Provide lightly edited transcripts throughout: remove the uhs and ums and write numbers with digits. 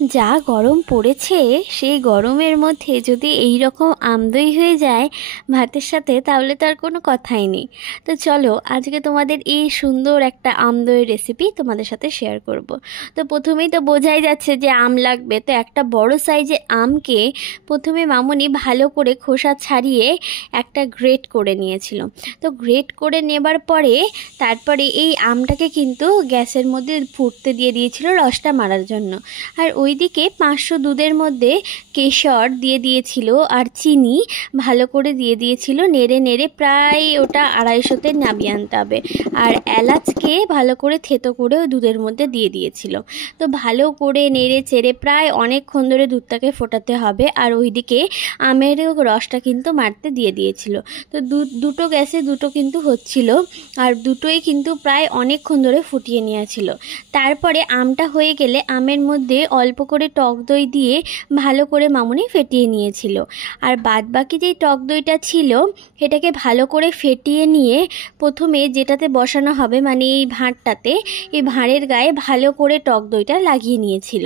যা গরম পড়েছে, সেই গরমের মধ্যে যদি এই রকম আমদই হয়ে যায় ভাতের সাথে, তাহলে তো আর কোনো কথাই নেই। তো চলো, আজকে তোমাদের এই সুন্দর একটা আমদইয়ের রেসিপি তোমাদের সাথে শেয়ার করব। তো প্রথমেই তো বোঝাই যাচ্ছে যে আম লাগবে। তো একটা বড় সাইজের আমকে প্রথমে মামুনি ভালো করে খোসা ছাড়িয়ে একটা গ্রেট করে নিয়েছিল। তো গ্রেট করে নেবার পরে তারপরে এই আমটাকে কিন্তু গ্যাসের মধ্যে ফুটতে দিয়ে দিয়েছিল রসটা মারার জন্য। আর ওইদিকে 500 দুধের মধ্যে কেশর দিয়ে দিয়েছিল আর চিনি ভালো করে দিয়ে দিয়েছিল। নেড়ে নেড়ে প্রায় ওটা 250-তে নামিয়ে আনতে হবে। আর এলাচকে ভালো করে থেতো করে ওই দুধের মধ্যে দিয়ে দিয়েছিল। তো ভালো করে নেড়ে চেড়ে প্রায় অনেকক্ষণ ধরে দুধটাকে ফোটাতে হবে। আর ওইদিকে আমের রসটা কিন্তু মারতে দিয়ে দিয়েছিল। তো দুটো গ্যাসে দুটো কিন্তু হচ্ছিল, আর দুটোই কিন্তু প্রায় অনেকক্ষণ ধরে ফুটিয়ে নিয়েছিল। তারপরে আমটা হয়ে গেলে আমের মধ্যে অল্প করে টক দই দিয়ে ভালো করে মামুনি ফেটিয়ে নিয়েছিল। আর বাদবাকি যেই টক দইটা ছিল সেটাকে ভালো করে ফেটিয়ে নিয়ে প্রথমে যেটাতে বসানো হবে, মানে এই ভাঁড়টাতে, এই ভাঁড়ের গায়ে ভালো করে টক দইটা লাগিয়ে নিয়েছিল।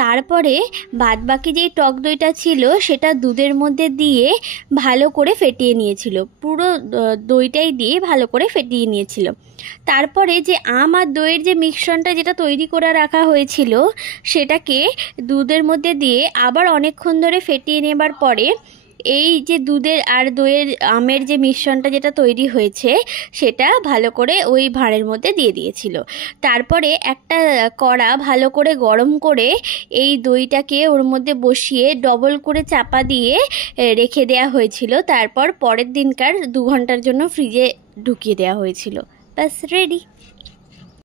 তারপরে বাদবাকি যেই টক দইটা ছিল সেটা দুধের মধ্যে দিয়ে ভালো করে ফেটিয়ে নিয়েছিল। পুরো দইটাই দিয়ে ভালো করে ফেটিয়ে নিয়েছিল। তারপরে যে আম আর দইয়ের যে মিশ্রণটা যেটা তৈরি করে রাখা হয়েছিল সেটাকে দুধের মধ্যে দিয়ে আবার অনেকক্ষণ ধরে ফেটিয়ে নেবার পরে এই যে দুধের আর দইয়ের আমের যে মিশ্রণটা যেটা তৈরি হয়েছে সেটা ভালো করে ওই ভাঁড়ের মধ্যে দিয়ে দিয়েছিল। তারপরে একটা কড়া ভালো করে গরম করে এই দইটাকে ওর মধ্যে বসিয়ে ডবল করে চাপা দিয়ে রেখে দেওয়া হয়েছিল। তারপর পরের দিনকার 2 ঘন্টার জন্য ফ্রিজে ঢুকিয়ে দেওয়া হয়েছিল। ব্যাস রেডি।